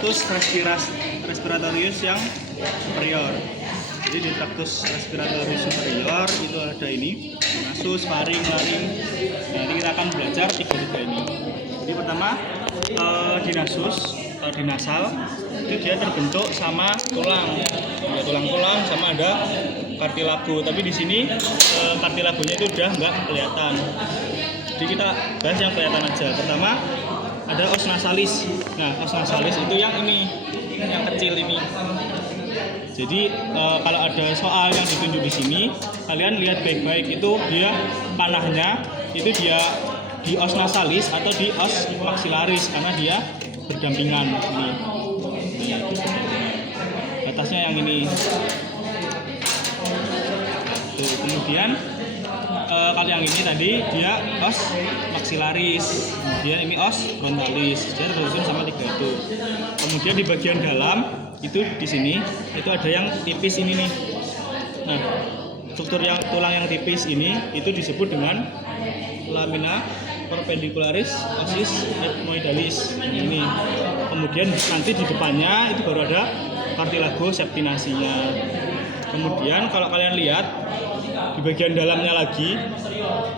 traktus respiratorius yang superior. Jadi di traktus respiratorius superior itu ada ini nasus, faring, laring. Nanti kita akan belajar tiga ini. Jadi pertama di nasus atau di nasal itu dia terbentuk sama tulang, ya, tulang-tulang sama ada kartilago. Tapi di sini kartilagonya itu udah nggak kelihatan. Jadi kita bahas yang kelihatan aja. Pertama ada os nasalis. Nah, os nasalis itu yang ini, yang kecil ini. Jadi kalau ada soal yang ditunjuk di sini, kalian lihat baik-baik itu dia panahnya itu dia di os nasalis atau di os maxillaris karena dia berdampingan ini. Atasnya yang ini. Tuh, kemudian kalau yang ini tadi dia os maxillaris, kemudian ini os frontalis. Dia tersusun sama tiga itu. Kemudian di bagian dalam itu di sini itu ada yang tipis ini nih. Nah, struktur yang tulang yang tipis ini itu disebut dengan lamina perpendicularis osis ethmoidalis ini. Kemudian nanti di depannya itu baru ada cartilago septinasinya. Kemudian kalau kalian lihat di bagian dalamnya lagi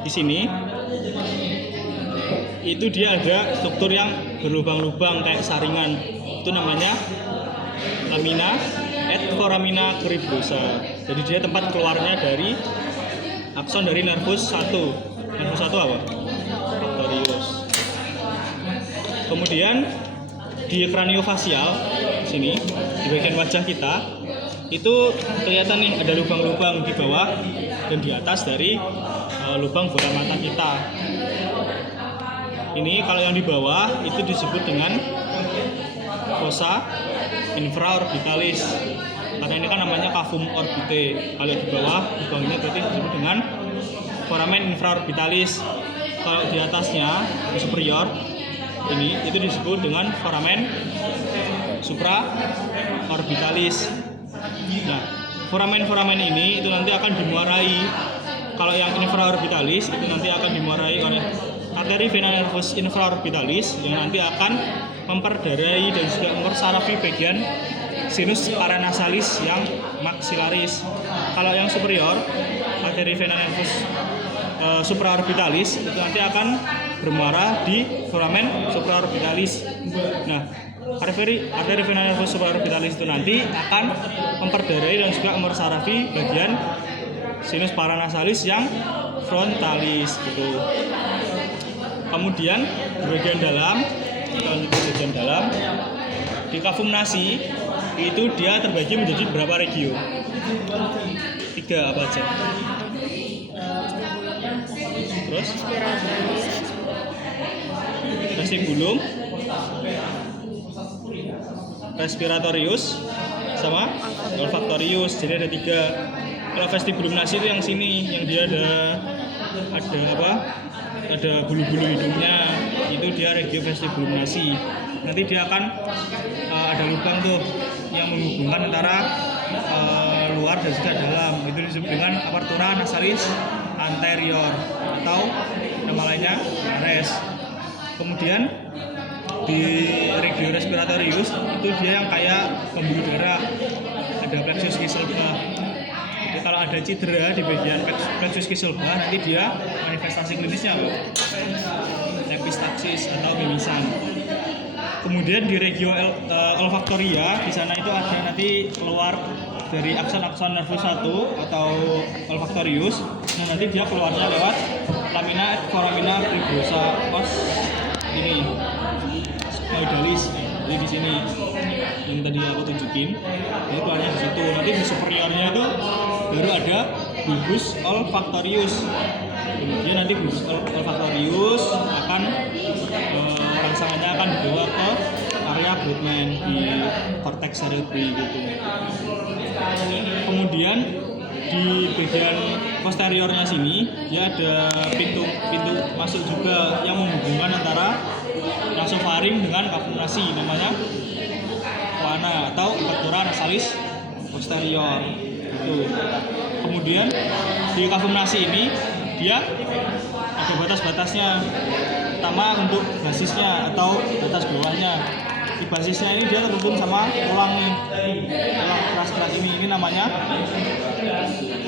di sini itu dia ada struktur yang berlubang-lubang kayak saringan. Itu namanya lamina et foramina cribrosa. Jadi dia tempat keluarnya dari akson dari nervus 1. Nervus 1 apa? Factorius. Kemudian di kraniofasial sini di bagian wajah kita itu kelihatan nih ada lubang-lubang di bawah dan di atas dari lubang bola mata kita. Ini kalau yang di bawah itu disebut dengan fossa infraorbitalis karena ini kan namanya cavum orbite. Kalau di bawah lubangnya berarti disebut dengan foramen infraorbitalis. Kalau di atasnya superior ini itu disebut dengan foramen supraorbitalis. Nah, foramen-foramen ini itu nanti akan dimuarai. Kalau yang infraorbitalis itu nanti akan dimuarai oleh arteri vena nervus infraorbitalis yang nanti akan memperdarai dan juga mempersarafi bagian sinus paranasalis yang maxillaris. Kalau yang superior, arteri vena nervus supraorbitalis itu nanti akan bermuara di foramen supraorbitalis. Nah, arteri vena nervus supraorbitalis itu nanti akan memperdarai dan juga mempersarafi bagian sinus paranasalis yang frontalis gitu. Kemudian bagian dalam di cavum nasi itu dia terbagi menjadi berapa regio? 3 apa aja? Terus vestibulum, respiratorius, sama olfaktorius. Jadi ada 3. Kalau vestibulum nasi itu yang sini, yang dia ada apa? Ada bulu-bulu hidungnya, itu dia regio vestibulum nasi. Nanti dia akan ada lubang tuh yang menghubungkan antara luar dan juga dalam. Itu disebut dengan apertura nasalis anterior atau nama lainnya nares. Kemudian di regio respiratorius itu dia yang kayak pembuluh darah, ada plexus Kieselbach. Jadi kalau ada cedera di bagian plexus Kieselbach nanti dia manifestasi klinisnya epistaxis atau mimisan. Kemudian di regio olfaktoria di sana itu ada nanti keluar dari akson-akson nervus 1 atau olfaktorius. Nah, nanti dia keluarnya lewat lamina et foramina cribrosa os ini ethmoidalis. Jadi di sini yang tadi aku tunjukin, ini keluarnya di situ. Nanti di superiornya itu baru ada bulbus olfaktorius. Kemudian nanti bulbus olfaktorius akan rangsangannya akan dibawa ke area Brodmann di cortex cerebri gitu. Kemudian di bagian posteriornya sini dia ada pintu masuk juga yang menghubungkan antara nasofaring dengan cavum nasi, namanya wana atau apertura nasalis posterior gitu. Kemudian di cavum nasi ini dia ada batas-batasnya. Pertama untuk basisnya atau batas bawahnya di basisnya ini dia terhubung sama tulang nih, tulang keras-keras ini namanya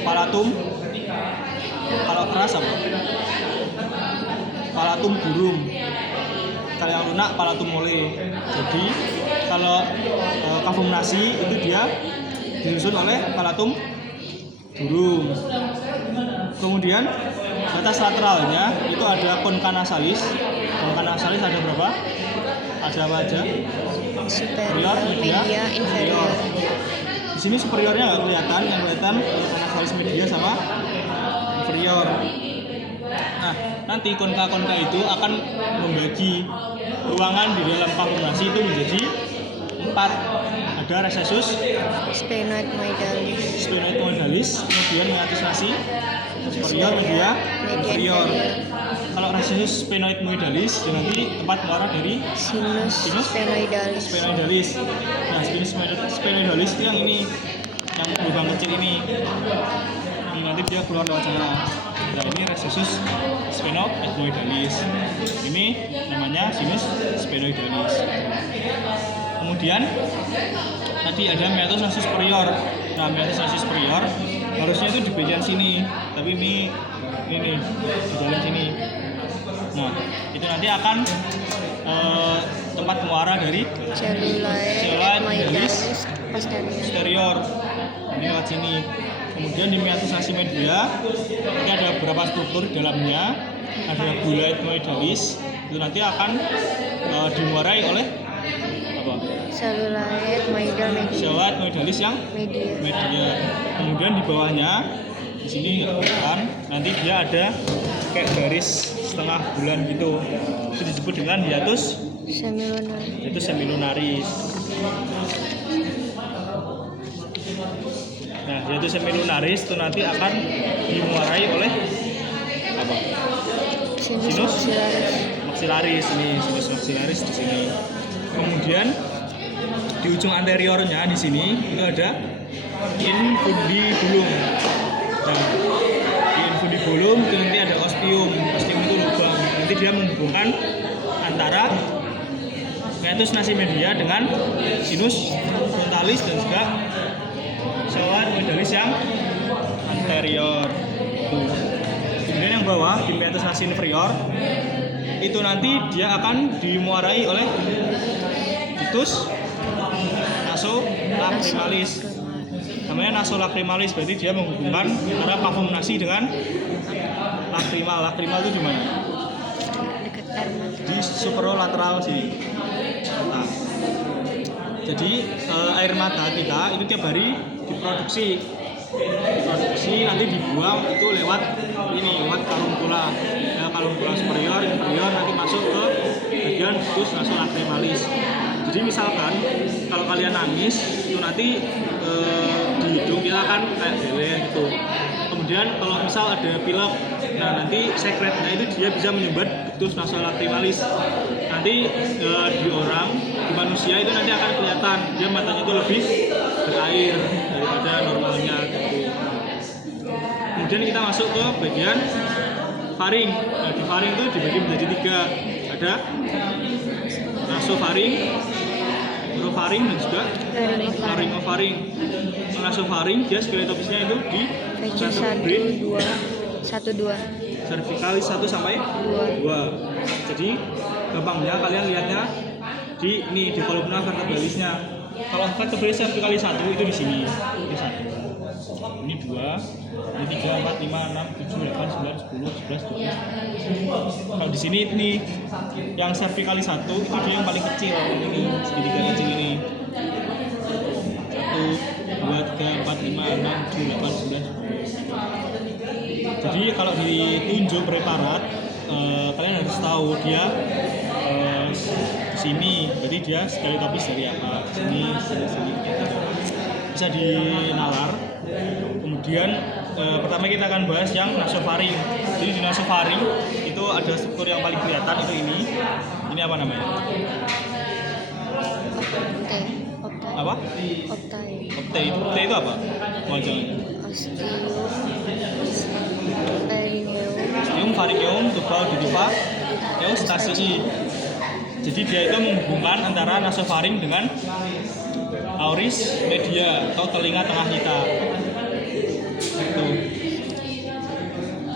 palatum. Kalau keras apa? Palatum burung. Kalau yang lunak palatum mole. Jadi kalau kavum nasi itu dia disusun oleh palatum burung. Kemudian batas lateralnya itu ada concha nasalis. Concha nasalis ada berapa? Ada apa aja? Superior, media, inferior. Di sini superiornya nggak kelihatan, yang kelihatan concha nasalis media sama inferior. Nah, nanti konka-konka itu akan membagi ruangan di dalam kavum nasi itu menjadi 4. Ada recessus, Sphenoid moedalis, kemudian meatus nasi, superior, media, inferior. Kalau recessus sphenoid moedalis, nanti tempat muara dari sinus sphenoidalis. Nah, sinus sphenoidalis itu yang ini, yang lubang kecil ini. Ini nanti dia keluar lewat sana. Nah, ini recessus sphenoidalis. Ini namanya sinus sphenoidalis. Kemudian tadi ada meatus nasi superior. Nah, meatus nasi superior harusnya itu di bagian sini, tapi ini di dalam sini. Nah, itu nanti akan tempat muara dari cellulite moedalis posterior. Ini lewat sini. Kemudian di meatus nasi media ini ada beberapa struktur di dalamnya. Ada bulite moedalis, itu nanti akan dimuarai oleh apa? Cellulite moedalis yang media. Kemudian di bawahnya di sini nggak kelihatan, nanti dia ada kayak garis setengah bulan gitu. Itu disebut dengan hiatus semilunaris. Nah, hiatus semilunaris itu nanti akan dimuarai oleh apa? Sinus maxillaris. Ini sinus maxillaris di sini. Kemudian di ujung anteriornya di sini itu ada infundibulum. Nah, di infundibulum itu nanti ada ostium. Ostium itu lubang. Nanti dia menghubungkan antara meatus nasi media dengan sinus frontalis dan juga cellulite moedalis yang anterior. Kemudian yang bawah di meatus nasi inferior itu nanti dia akan dimuarai oleh ductus nasolacrimalis. Namanya nasolacrimalis, berarti dia menghubungkan antara kavum nasi dengan lacrimal. Lacrimal itu di mana? Di superolateral sih. Nah, jadi air mata kita itu tiap hari diproduksi nanti dibuang itu lewat karunkula. Ya, karunkula superior, inferior nanti masuk ke bagian ductus nasolacrimalis. Jadi misalkan kalau kalian nangis itu nanti di hidung kita akan kayak beler gitu. Kemudian kalau misal ada pilek, nah nanti sekretnya itu dia bisa menyumbat ductus nasolacrimalis. Nanti di manusia itu nanti akan kelihatan dia matanya itu lebih berair daripada normalnya gitu. Kemudian kita masuk ke bagian faring. Nah, di faring itu dibagi menjadi 3. Ada nasofaring, orofaring dan juga laringofaring. Nasofaring dia skeletopisnya itu di 1, 2. Cervicalis 1 sampai 2. Jadi gampangnya kalian lihatnya di kolumna vertebralisnya. Kalau vertebralis cervicalis 1 itu di sini. Ini 1. Ini 2, ini 3, 4, 5, 6, 7, 8, 9, 10, 11, 12. Kalau di sini ini yang cervicalis 1 itu dia yang paling kecil, ini segitiga kecil ini. 1, 2, 3, 4, 5, 6, 7, 8, 9, 10. Jadi kalau ditunjuk preparat, kalian harus tahu dia di sini. Jadi dia skeletopis dari apa? Sini. Bisa dinalar. Kemudian pertama kita akan bahas yang nasofaring. Jadi di nasofaring itu ada struktur yang paling kelihatan itu ini. Ini apa namanya? Apa? Optai itu apa? Wajahnya. Ostium, pharyngeum, tubal, didiva, eustasii. Jadi dia itu menghubungkan antara nasofaring dengan auris media atau telinga tengah kita. Itu.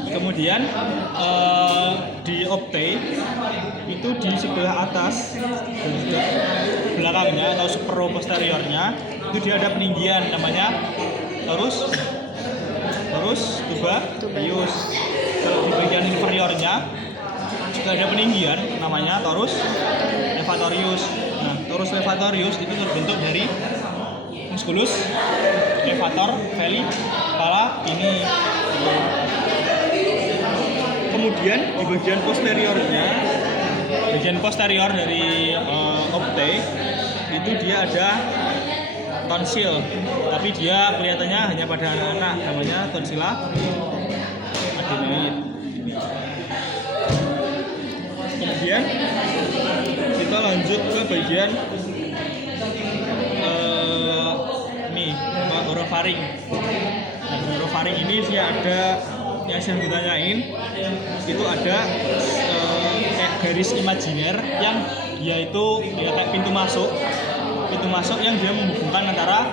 Kemudian di opte itu di sebelah atas dan juga belakangnya atau supero-posteriornya itu dia ada peninggian namanya torus tuberculus. Kalau di bagian inferiornya juga ada peninggian namanya torus levatorius. Nah, torus levatorius itu terbentuk dari musculus levator veli kepala ini. Kemudian di bagian posterior dari opte itu dia ada tonsil, tapi dia kelihatannya hanya pada anak-anak, namanya tonsila adenoid. Kemudian kita lanjut ke bagian orofaring. Nah, orofaring ini dia ada yang saya ditanyain itu ada kayak garis imajiner yang dia itu ya kayak pintu masuk yang dia menghubungkan antara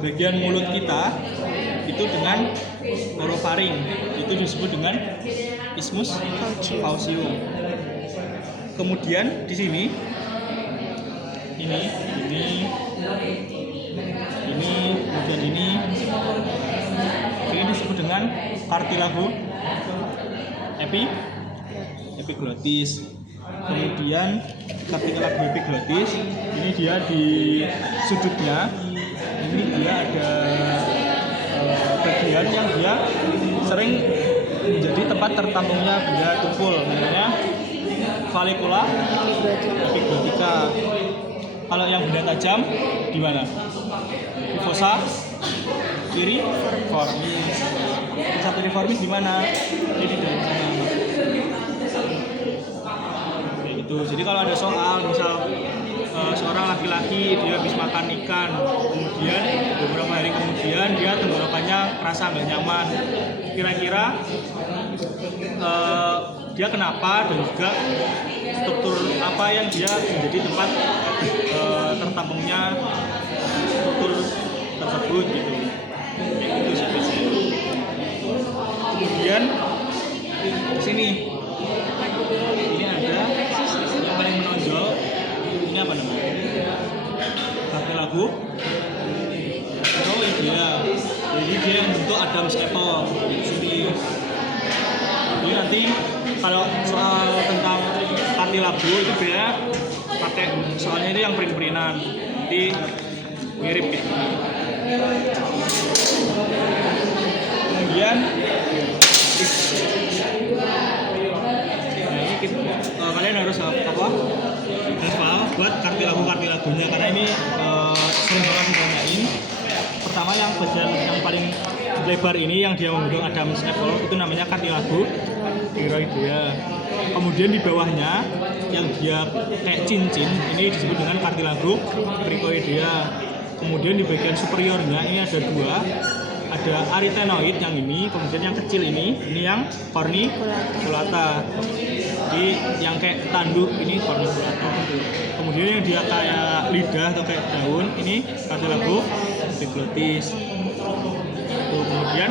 bagian mulut kita itu dengan orofaring. Itu disebut dengan isthmus faucium. Kemudian di sini ini kemudian ini disebut dengan cartilago epiglottis. Kemudian cartilago epiglottis ini dia di sudutnya ini dia ada bagian yang dia sering menjadi tempat tertampungnya benda tumpul, namanya valicula epiglotica. Kalau yang benda tajam di mana? Di fossa piriformis. Fossa piriformis di mana? Ini di dalam sana. Itu. Jadi kalau ada soal, misal seorang laki-laki dia habis makan ikan, kemudian beberapa hari kemudian dia tenggorokannya merasa nggak nyaman. Kira-kira dia kenapa dan juga struktur apa yang dia menjadi tempat tertampungnya struktur tersebut gitu. Itu sih biasanya. Kemudian di sini ini ada yang paling menonjol, ini apa namanya? Cartilago idea. Jadi dia yang bentuk Adam's apple di sini. Jadi nanti kalau soal tentang cartilago itu dia pakai soalnya itu yang print-printan, nanti mirip kayak gini. Kemudian kalian harus hafal buat cartilagonya karena ini sering banget ditanyain. Pertama yang bagian yang paling lebar ini yang dia membentuk Adam's apple itu namanya cartilago thyroidea. Kemudian di bawahnya yang dia kayak cincin ini disebut dengan cartilago cricoidea. Kemudian di bagian superiornya ini ada dua, ada arytenoid yang ini, kemudian yang kecil ini yang corniculata. Jadi yang kayak tanduk ini corniculata. Kemudian yang dia kayak lidah atau kayak daun ini cartilago epiglottis. Kemudian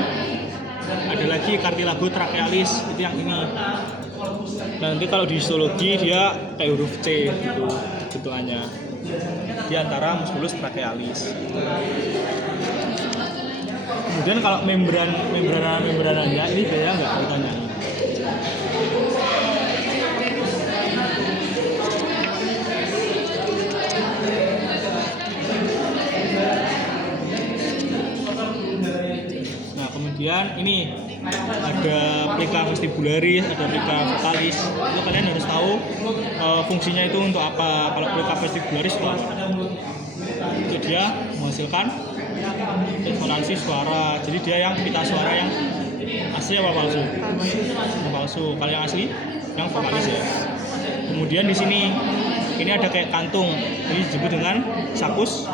ada lagi cartilago trachealis, itu yang ini. Nah, nanti kalau di histologi dia kayak huruf C gitu bentukannya di antara musculus trachealis. Kemudian kalau membrananya ini biasanya nggak ditanyain. Nah, kemudian ini ada plica vestibularis, ada plica vocalis. Itu kalian harus tahu fungsinya itu untuk apa. Kalau plica vestibularis itu dia menghasilkan resonansi suara. Jadi dia yang pita suara yang asli apa palsu? Palsu. Kalau yang asli yang vokalis ya. Kemudian di sini ini ada kayak kantung. Ini disebut dengan sakus.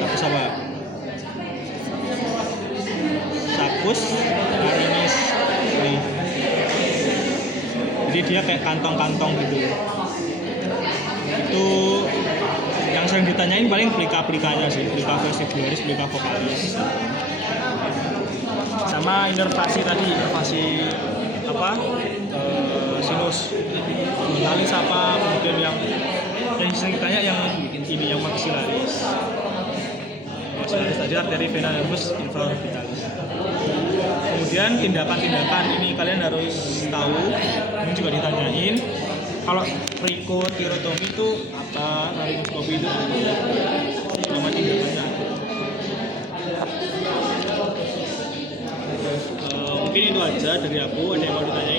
Sakus apa? Sakus larynx. Nih. Jadi dia kayak kantong-kantong gitu. Itu yang sering ditanyain paling plika-plikanya sih, plika vestibuloris, plika vocalis. Sama inervasi tadi, inervasi apa? Sinus frontalis apa, kemudian yang sering ditanya yang ini yang maxillaris. Maxillaris tadi arteri vena nervus infraorbitalis. Kemudian tindakan-tindakan ini kalian harus tahu, ini juga ditanyain. Kalau trichotirotomi itu apa, laryngoscopy itu nama tindakannya. Mungkin itu aja dari aku. Ada yang mau ditanya?